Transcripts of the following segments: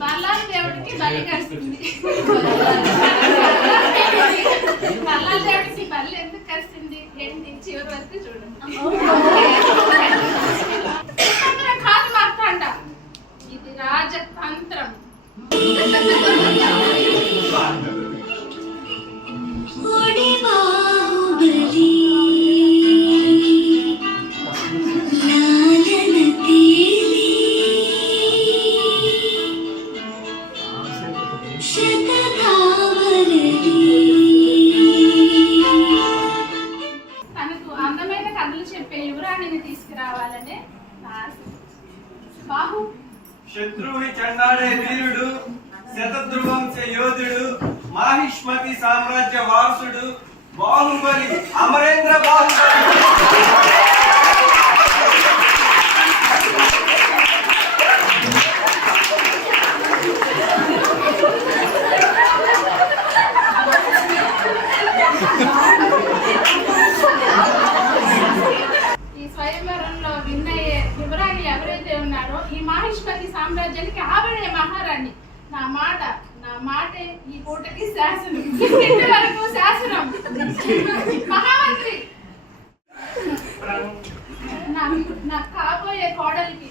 బల్లాల దేవుడికి బలి కరిసింది. బల్లాల దేవుడికి బలి ఎందుకు కరిసింది ఏంటి చివరి వరకు చూడండి. కాదు మాట్లాడ, ఇది రాజతంత్రం. తనకు అందమైన కథలు చెప్పే యువరాణిని తీసుకురావాలనే బాహు శత్రువుని చెండాడే వీరుడు, శతద్రువంశ యోధుడు, మాహిష్మతి సామ్రాజ్య వారసుడు, బాహుబలి, అమరేంద్ర బాహుబలి. ఈ స్వయంవరంలో విన్నయ్యే యువరాణి ఎవరైతే ఉన్నారో ఈ మాహిష్మతి సామ్రాజ్యానికి ఆవిడే మహారాణి. నా మాటే ఈ పూటకి శాసనం, ఇంటి వరకు శాసనం. మహామంత్రి, నా కాబోయే కోడలికి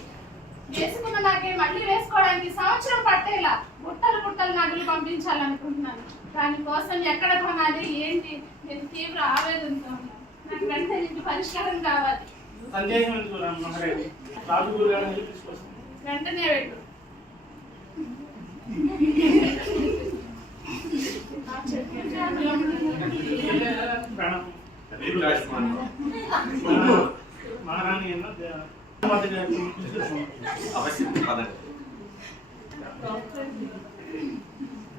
వేసుకున్న నాకే మళ్ళీ వేసుకోవడానికి సంవత్సరం పట్టేలా బుట్టలు నగలు పంపించాలనుకుంటున్నాను. దానికోసం ఎక్కడ కొనాలి ఏంటి నేను తీవ్ర ఆవేదనతో ఉన్నాను. నాకు వెంటనే ఇంటి పరిష్కారం కావాలి. వెంటనే వెళ్ళు.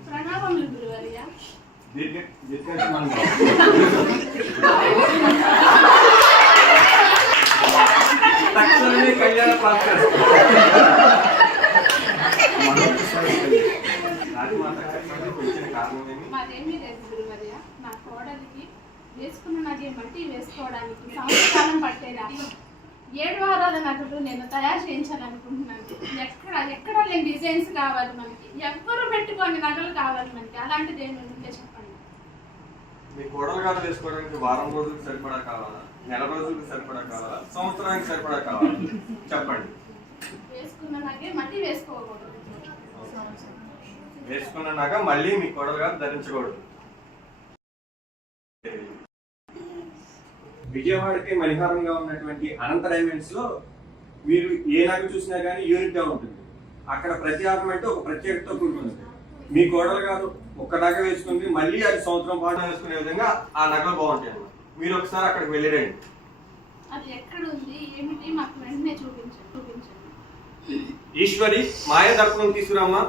ప్రణామములు గురువర్య. కళ్యాణ మరేమీ లేదు గురువర్య. నా కోడలికి వేసుకున్న నగే మట్టి వేసుకోవడానికి సంవత్సరం పట్టేలా 7 వారాల నగలు నేను తయారు చేయించాలనుకుంటున్నాను. ఎక్కడ లేని డిజైన్స్ కావాలి మనకి, ఎవ్వరు పెట్టుకొని నగలు కావాలి మనకి. అలాంటిది ఏమి ఉంటే చెప్పండి. మీ కోడలు గారు వేసుకోవడానికి వారం రోజులకు సరిపడా కావాలా, నెల రోజులకు సరిపడా కావాలా, సంవత్సరానికి సరిపడా కావాలా చెప్పండి. వేసుకున్న నగే మట్టి వేసుకోకూడదు. వేసుకున్న నగ మళ్ళీ మీ కోడలు గారు ధరించకూడదు. విజయవాడకి మణిహారంగా ఉన్నటువంటి అనంత డైమండ్స్ లో మీరు ఏ నగ చూసినా కానీ యూనిక్ గా ఉంటుంది. అక్కడ ప్రతి ఆర్నమెంట్ ఒక ప్రత్యేకతతో కూడుకుంది. మీ కోడలు గారు ఒక్క నగ వేసుకుంది మళ్ళీ అది సంవత్సరం పాటు వేసుకునే విధంగా ఆ నగలు బాగుంటాయి అన్నమాట. మీరు ఒకసారి అక్కడికి వెళ్ళిరండి. అది ఎక్కడ ఉంది ఏమిటి మాకు వెంటనే చూపించండి. ఈశ్వరి, మాయ దర్పణం తీసుకురామ్మా.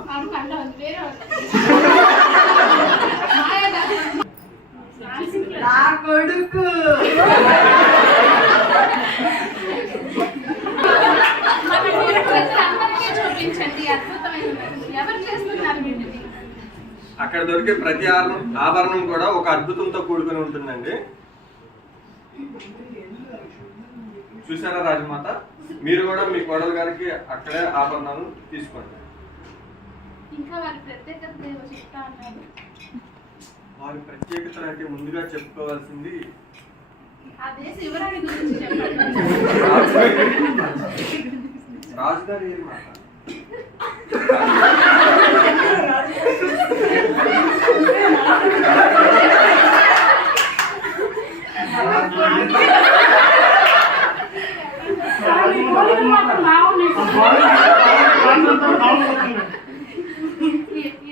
నా కొడుకు చూపించండి. అద్భుతమైన ఎవరు చేస్తున్నారు వీటిని? అక్కడ దొరికే ప్రతి ఆభరణం కూడా ఒక అద్భుతంతో కూడుకుని ఉంటుందండి. చూసారా రాజమాత, మీరు కూడా మీ కోడలు గారికి అక్కడే ఆభరణాలు తీసుకోండి. ఇంకా వారి ప్రత్యేకత చెప్తా అన్నారు. వారి ప్రత్యేకత అంటే ముందుగా చెప్పుకోవాల్సింది అదే శివరాణి గురించి చెప్పండి. రాజుగారు ఏం మాట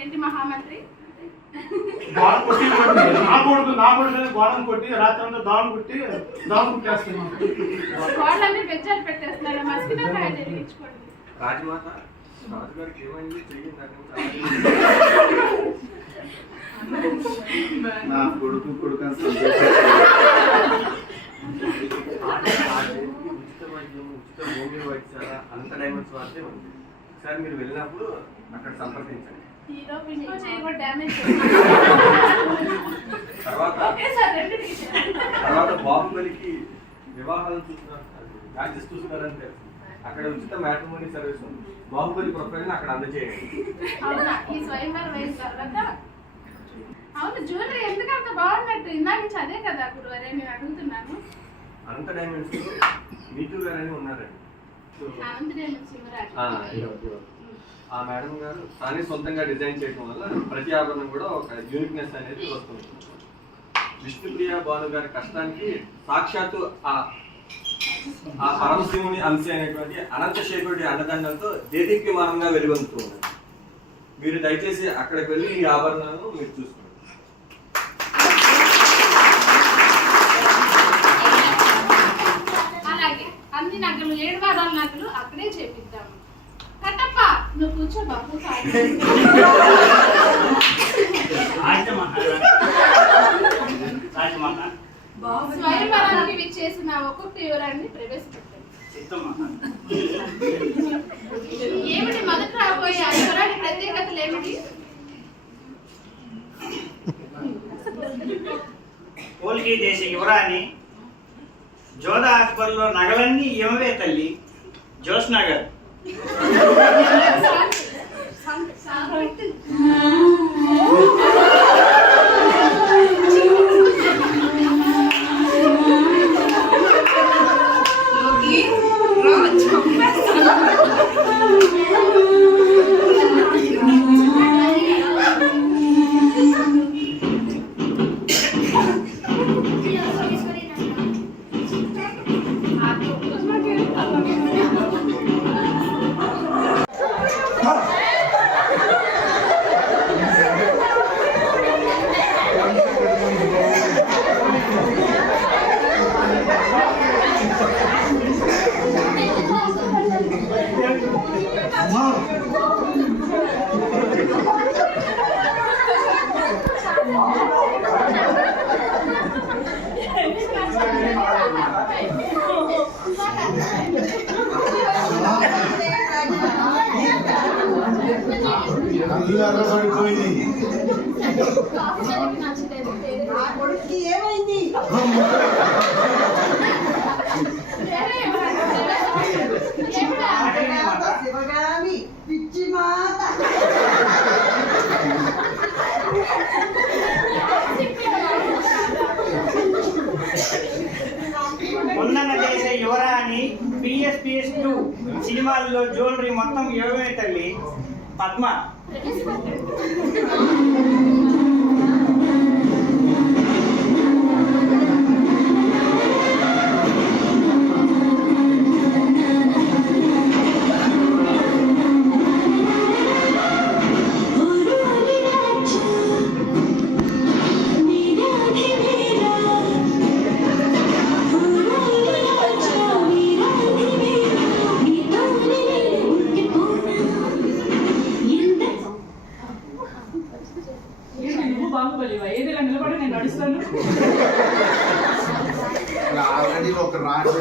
ఏంటి మహామంత్రి? నా కొడుకు గోడం కొట్టి రాత్రి అంతా దావం కుట్టేస్తున్నాం. గోడలన్నీ బెజ్జాలు పెట్టేస్తున్నారు. మస్కిటోకాయ జరిగించుకోండి. రాజమాత, రాజుగారికి ఏమైంది? చెయ్యింది నా కొడుకు ఉచిత భూమి వైద్యశాల అంత డైమండ్స్ వాడితే ఉంది. ఒకసారి మీరు వెళ్ళినప్పుడు అక్కడ సంప్రదించండి. తర్వాత బాహుబలికి వివాహాలు చూస్తున్నారు, మ్యాచెస్ చూస్తున్నారని తెలుసు. అక్కడ ఉచిత మ్యాట్రిమోనీ సర్వీస్ ఉంది. బాహుబలి ప్రొఫైల్ అక్కడ అందజేయండి. అవునా? ఈ స్వయంవరం అయిన తర్వాత అవును జ్యువెలరీ ఎందుకు అంత బాగున్నట్టు ఇందాక నుంచి అదే కదా గురువారే నేను అడుగుతున్నాను. అనంత డైమండ్స్ మీటూ గారు అని ఉన్నారండి. ఆ మేడం గారు తానే సొంతంగా డిజైన్ చేయడం వల్ల ప్రతి ఆభరణం కూడా ఒక యూనిక్నెస్ అనేది వస్తుంది. విష్ణుప్రియ భాను గారి కష్టానికి సాక్షాత్తు ఆ పరమశివుని అంశ అయినటువంటి అనంత శేఖరుడి అండదండంతో దేదీప్యమానంగా వెలుగొందుతూ ఉన్నది. మీరు దయచేసి అక్కడికి వెళ్ళి ఈ ఆభరణాలను మీరు చూసుకోండి. అలాగే అన్ని నగలు 7 వారాల నగలు అక్కడే చేపిద్దాము. కట్టప్ప నువ్వు కూర్చో బాబు. స్వయంవరానికి విచ్చేసిన ఒక్కొక్క వివరాన్ని ప్రవేశపెట్టాను. ఏమిటి మొదట రాబోయే ఆ వివరాన్ని ప్రత్యేకతలు ఏమిటి? పోల్కి దేశ యువరాణి జోధా అక్బర్లో నగలన్నీ ఇమవే తల్లి జోష్నా గారు. ఏమైంది? శివగామి పిచ్చి మాత. ముందన దేశ యువరాణి PS2 సినిమాల్లో జ్యువెలరీ మొత్తం ఇమవే తల్లి పద్మ. ఆల్రెడీ ఒక రాజు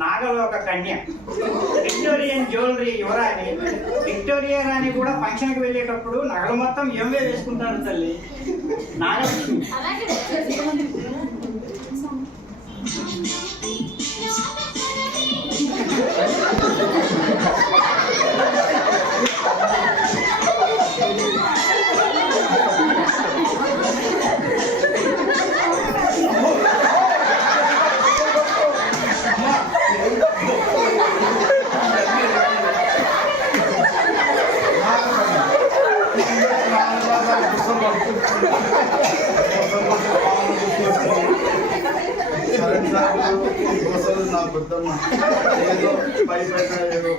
నాగలోక కన్య విక్టోరియన్ జ్యువెలరీ యువరాణి. విక్టోరియా రాణి కూడా ఫంక్షన్కి వెళ్ళేటప్పుడు నగలు మొత్తం ఎంవే వేసుకుంటారు తల్లి నాగలక్ష్మి. నాకు ఏదో పై ఏదో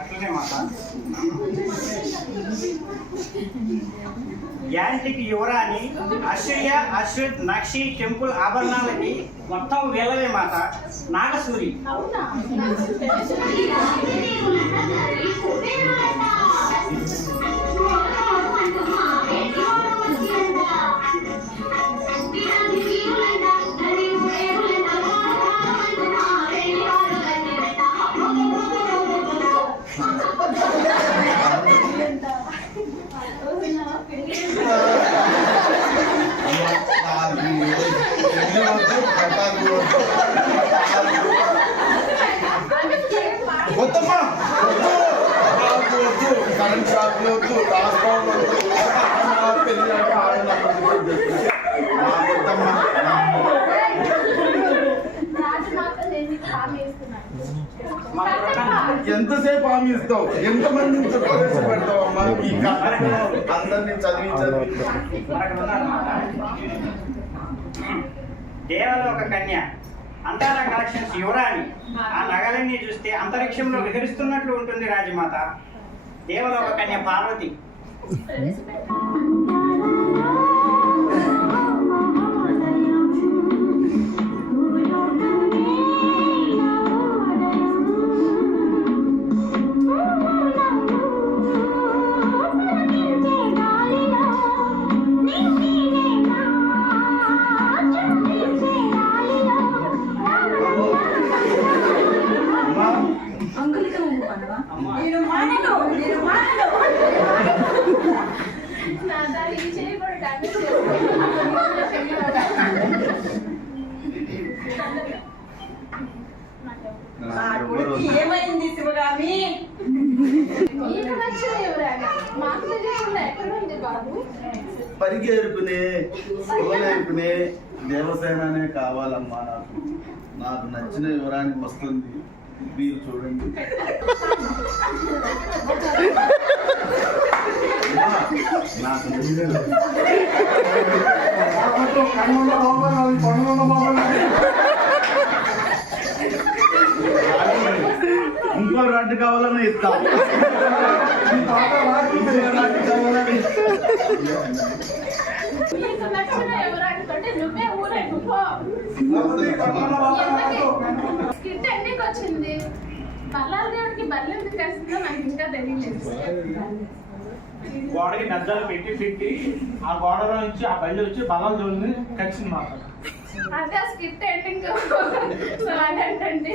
అట్లనే మాట. యాంటిక్ యువరాణి అశ్వర్య అశ్వత్ నక్షి టెంపుల్ ఆభరణాలకి మొత్తం వేలవే మాట నాగసూరి. అవునా ఎంతసేపు హామీ ఇస్తావు? ఎంతమందిని ప్రవేశపెడతావు అమ్మా? ఈ కాలంలో అందరినీ చదివి దేవలోక కన్య అందాల కలెక్షన్స్ యువరాణి. ఆ నగలన్నీ చూస్తే అంతరిక్షంలో విహరిస్తున్నట్లు ఉంటుంది రాజమాత. దేవలోక కన్య పార్వతి. నేను మానను, నేను మానను. నా దారి ఈ చేయి కూడా డ్యామేజ్ నా కొడుకు ఏమైంది శివగామి? నీకు నచ్చిన ఎవరైనా మాకు తెలియకుండా ఎక్కడ ఉంది బాబు? పరిగెరుకునే శివనేర్పునే దేవసేననే కావాలమ్మా. నాకు నచ్చిన వివరానికి వస్తుంది, మీరు చూడండి. నాకు ఇంకో రాడ్ కావాలని ఇస్తాం. నీకు నచ్చిన ఎవరైనా కంటే నువ్వే ఊరేగు పో. స్కిట్ ఎందుకు వచ్చింది? బల్లాల దేవుడికి బల్ల ఎందుకు వేస్తుందో నాకు ఇంకా తెలియలేదు. గోడకి నజ్జాలు పెట్టి ఆ గోడలో నుంచి ఆ బయలు వచ్చి బలం జోలిని కచ్చింది మాట. అదే స్కిట్ ఎండింగ్ సో అదేంటండి